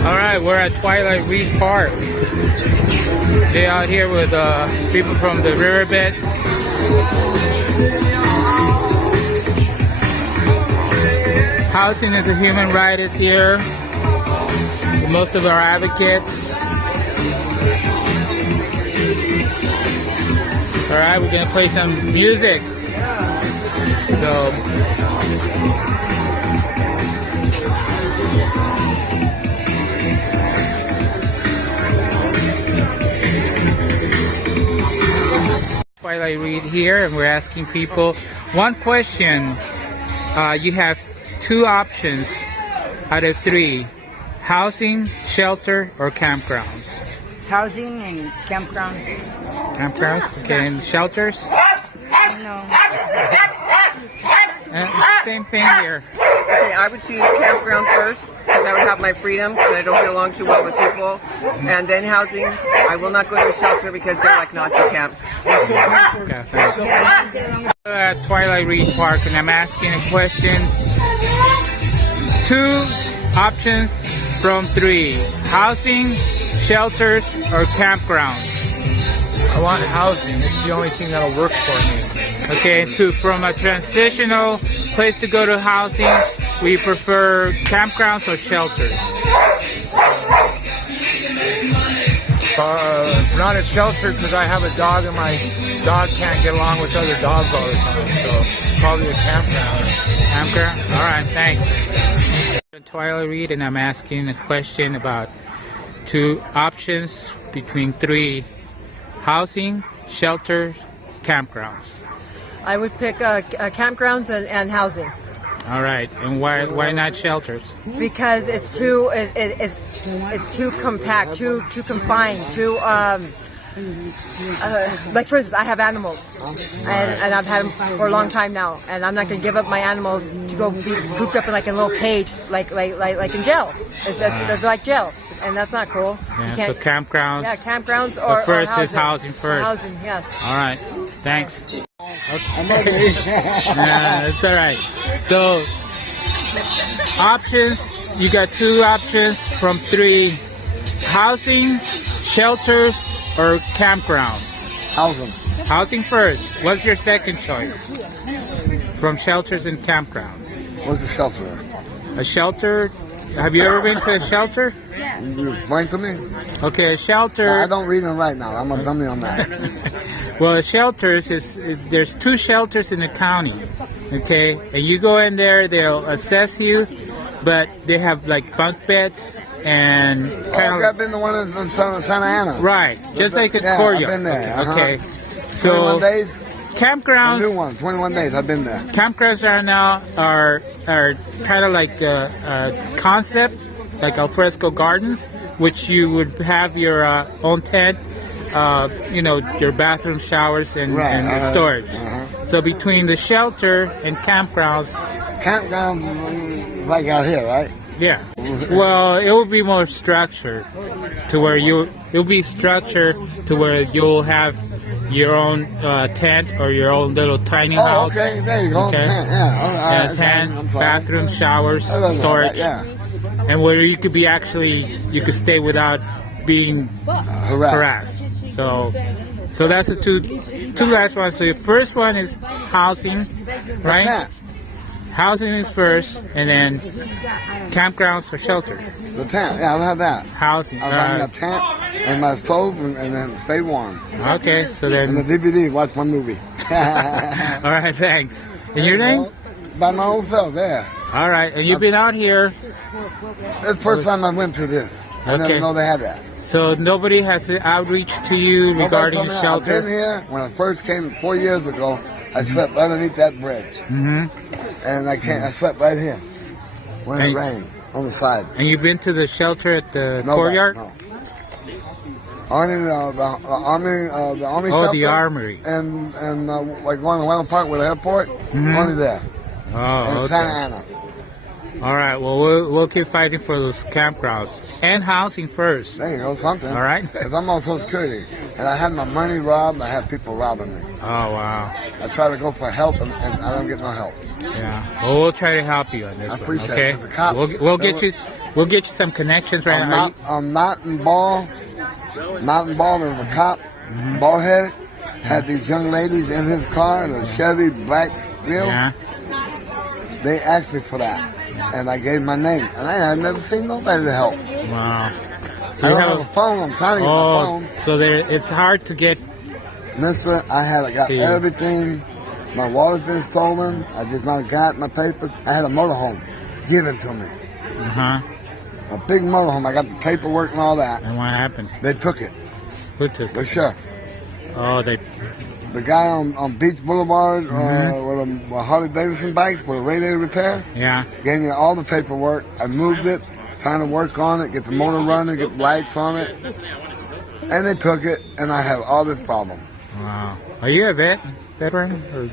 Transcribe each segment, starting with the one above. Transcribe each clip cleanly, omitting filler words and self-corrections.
Alright, we're at Twila Reid Park. They're out here with people from the riverbed. Housing is a human right is here. Most of our advocates. Alright, we're gonna play some music. So Twila Reid here, and we're asking people one question. You have two options out of three: housing, shelter, or campgrounds. Housing and campgrounds. Campgrounds? Okay, and shelters? No. Same thing here. Okay, I would choose campground first because I would have my freedom and I don't get along too well with people. And then housing, I will not go to a shelter because they're like Nazi camps. Okay, thanks. At Twila Reid Park, and I'm asking a question. Two options from three: housing, shelters, or campgrounds. I want housing. It's the only thing that'll work for me. Okay, from a transitional place to go to housing, we prefer campgrounds or shelters. Not a shelter because I have a dog and my dog can't get along with other dogs all the time. So probably a campground. Campground? Alright, thanks. I'm Twila Reid, and I'm asking a question about two options between three: housing, shelters, campgrounds. I would pick campgrounds and housing. All right, and why not shelters? Because it's too it's too compact, too confined, too like for instance, I have animals, and I've had them for a long time now, and I'm not going to give up my animals to go be cooped up in like a little cage, like in jail. They're like jail, and that's not cool. Yeah, so campgrounds. Yeah, campgrounds or But first housing. is housing first. Housing, yes. All right, thanks. Okay. That's all right. So options, you got two options from three: housing, shelters, or campgrounds. Housing. Housing first. What's your second choice from shelters and campgrounds? What's a shelter? A shelter. Have you ever been to a shelter? You explain to me? Okay, a shelter. I don't read them right now. I'm a dummy on that. Well, shelters there's two shelters in the county, okay? And you go in there, they'll assess you, but they have like bunk beds and kind of. I've been to one in Santa Ana. Right, just like a Yeah, courtyard. I've been there. Okay, so 21 days. campgrounds. New one. 21 days. I've been there. Campgrounds right now are kind of like a concept, like alfresco gardens, which you would have your own tent, you know, your bathroom, showers, and storage. So between the shelter and campgrounds, Campground like out here, right? yeah. Well, it will be more structured to where it'll be structured to where you'll have your own tent or your own little tiny house. Okay, there you go. Okay. Tent, yeah. All right, Yeah, tent, I'm sorry. bathroom, showers, I don't know storage, that, yeah. and where you could be you could stay without being harassed. So that's the two last ones. So the first one is housing, right? Tent. Housing is first, and then campgrounds or shelter. The tent, yeah, I'll have that. Housing. I'll have my tent and my stove and then stay warm. Okay, so And the then. DVD, watch my movie. All right, thanks. And your name? By my own self, there. All right, and you've been out here, It's the first time I went through this. I Okay. never know they had that. so nobody has outreach to you regarding Nobody told me that. shelter? I've been here when I first came 4 years ago. I slept underneath that bridge, Mm-hmm. and I slept right here when it And- rained on the side. And you've been to the shelter at the No, courtyard? No. Only the army Oh, shelter. the armory. And like going to Whalen Park with the airport. Mhm. Only there. Oh, In okay. Santa Ana. All right. Well, we'll keep fighting for those campgrounds and housing first. There you go, something. All right. Because I'm on Social Security, and I had my money robbed. I had people robbing me. Oh wow. I try to go for help, and I don't get no help. Yeah. Well, we'll try to help you on this I one. appreciate Okay. it. The cop- We'll get you. We'll get you some connections right now. I'm not involved. Not involved with a cop. Bald head had these young ladies in his car in a Chevy black Bill. Yeah. They asked me for that, and I gave my name, and I had never seen nobody to help. Wow. I don't have a phone. I'm trying to get my phone. So it's hard to get. Mister, I got Yeah. everything. My wallet's been stolen. I just not got my papers. I had a motorhome given to me. Uh-huh. A big motorhome. I got the paperwork and all that. And what happened? They took it. Who took The it? sheriff. Oh, they. The guy on Beach Boulevard with a Harley Davidson bikes with a radiator repair Yeah. gave me all the paperwork. I moved it, trying to work on it, get the motor running, get lights on it. And they took it, and I have all this problem. Wow. Are you a veteran? Or did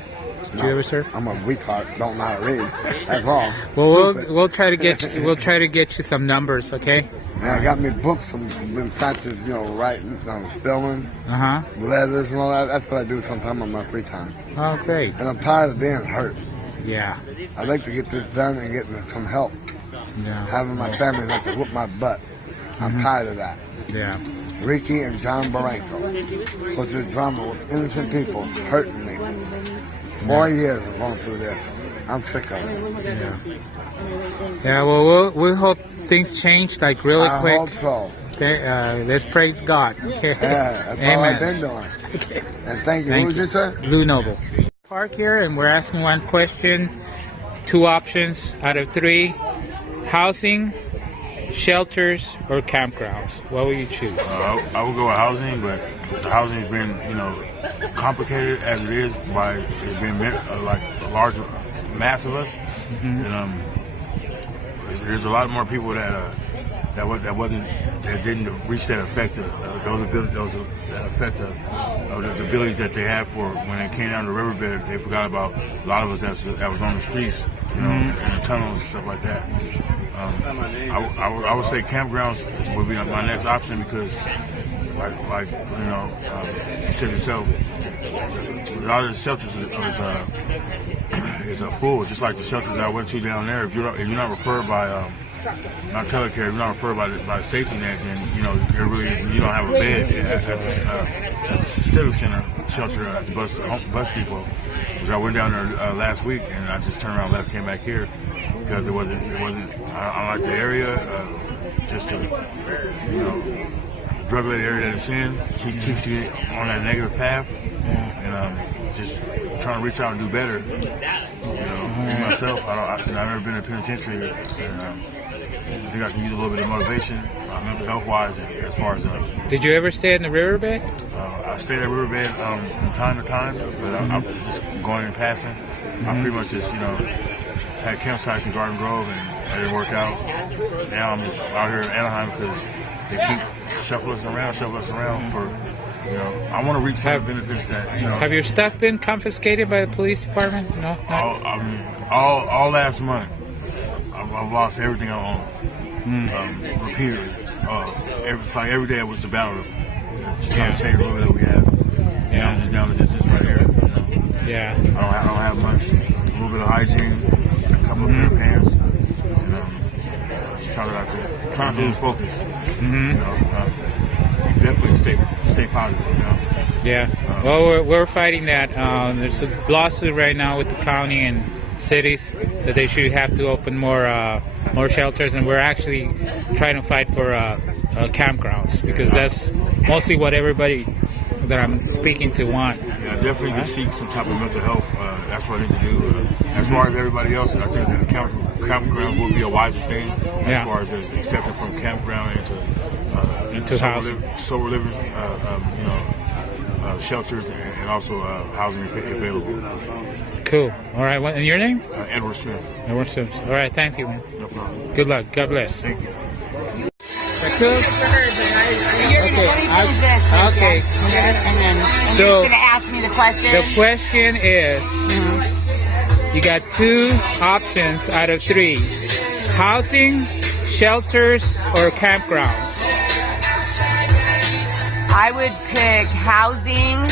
you ever serve? I'm a retard. Don't know how to read. That's all. Well, Stupid. we'll try to get you. We'll try to get you some numbers. Okay. And I got me books and been practice, writing, spelling, Uh huh. letters and all that. That's what I do sometimes on my free time. Oh, great. And I'm tired of being hurt. Yeah. I'd like to get this done and get some help. Yeah. Having my family like to whoop my butt. I'm tired of that. Yeah. Ricky and John Barranco. So this drama with innocent people hurting me. 4 years of going through this. I'm sick of it. Yeah. Yeah. Well, we'll hope things change like really I quick. hope so. Okay. Let's pray to God. Okay. Yeah, that's all I've been doing. Okay. And thank you. Thank What was you. you, sir? Lou Noble. Park here, and we're asking one question. 2 options out of 3: housing, shelters, or campgrounds. What will you choose? I would go with housing, but the housing has been, complicated as it is by it being like a large mass of us, and there's a lot more people that didn't reach that effect of the abilities that they had for when they came down the riverbed. They forgot about a lot of us that was on the streets, in the tunnels and stuff like that. I would say campgrounds would be my next option because, you said yourself, a lot of the shelters is full, just like the shelters I went to down there. If you're not referred by not telecare, if you're not referred by safety net, then you don't have a bed at the civic center shelter at the bus depot. Because I went down there last week and I just turned around, left, came back here because it wasn't. I like the area, just the drug-related area that it's in. Keeps you on that negative path, and just trying to reach out and do better. Me myself, I've never been in a penitentiary, and I think I can use a little bit of motivation, mental health-wise, and as far as. Did you ever stay in the riverbed? I stayed at Riverbed from time to time, but I'm just going and passing. I pretty much just, had campsites in Garden Grove, and that didn't work out. Now I'm just out here in Anaheim because they keep shuffling us around for, I want to reach some benefits that, Have your stuff been confiscated by the police department? No. all last month, I've lost everything I own repeatedly. It's like every day it was a battle to try to save the little that we have. Yeah, I'm just down to just this right here. Yeah. I don't have much. A little bit of hygiene, a couple of pair of pants, and just trying to stay focused. Definitely stay positive. Yeah. Well, we're fighting that. There's a lawsuit right now with the county and cities that they should have to open more shelters, and we're actually trying to fight for campgrounds because that's mostly what everybody that I'm speaking to want. Yeah, definitely just seek some type of mental health. That's what I need to do. As far as everybody else, I think that the campground will be a wiser thing as far as accepting from campground into housing, sober living, shelters, and also housing available. Cool. All right. And your name? Edward Smith. Edward Smith. All right. Thank you, man. No problem. Good luck. God bless. Thank you. Okay. And then So he's going to ask me the question. the question is, you got 2 options out of 3: housing, shelters, or campgrounds. I would pick housing,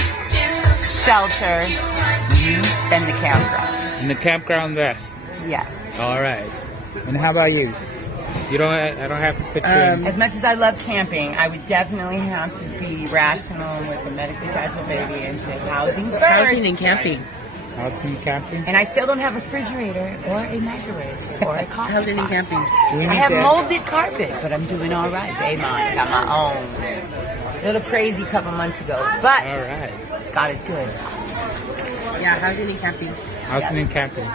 shelter, then the campground. And the campground best. Yes. All right. And how about you? You don't. I don't have to put you in. As much as I love camping, I would definitely have to be rational with a medically fragile baby and say housing first. Housing and camping. Housing and camping. And I still don't have a refrigerator or a microwave or a coffee Housing and pot. camping. I have molded carpet, but I'm doing all right. Babe, I got my own. A little crazy a couple months ago, but All right. God is good. Yeah, housing and camping. Housing and camping.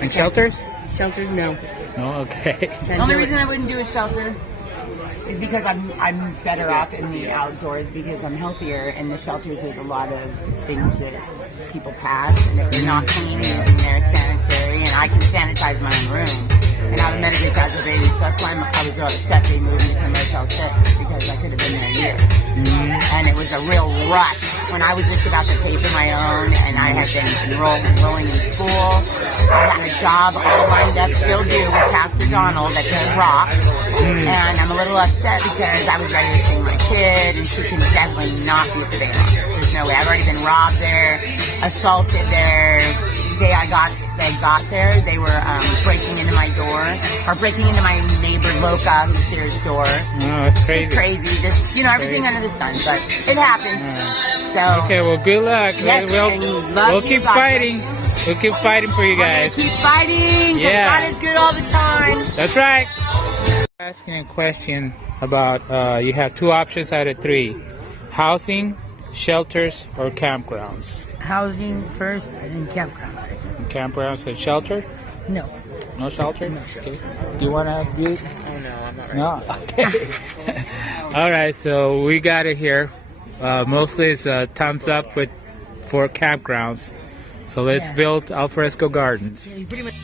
And shelters? Shelters, no. No. Okay. The only reason I wouldn't do a shelter is because I'm better off in the outdoors because I'm healthier. In the shelters, there's a lot of things that people pass, and if they're not clean and they're sanitary, and I can sanitize my own room. And I have a medically fragile baby, so that's why I was real upset they moved me from Motel 6 because I could have been there a year. And it was a real rush when I was just about to pay for my own, and I had been enrolling in school. I had a job all lined up, still do, with Pastor Donald at the Rock. And I'm a little upset because I was ready to see my kid, and she can definitely not be at the day off. There's no way. I've already been robbed there, assaulted there. The day they got there, they were breaking into my door, or breaking into my neighbor Loca, who shares door. Oh, that's crazy. It's crazy, just, you know, everything under the sun, but it happens. So, Okay, well, good luck. Yes, and love We'll you, keep God fighting. We'll keep fighting for you guys. keep fighting, 'cause Yeah. God is good all the time. That's right. Asking a question about you have 2 options out of 3: housing, shelters, or campgrounds. Housing first, and then campground second. Campgrounds and shelter? No. No shelter? No. Okay. Do you want to be? Oh, no, I'm not ready. No. Okay. All right. So we got it here. Mostly it's thumbs up for campgrounds. So let's build alfresco gardens. You pretty much.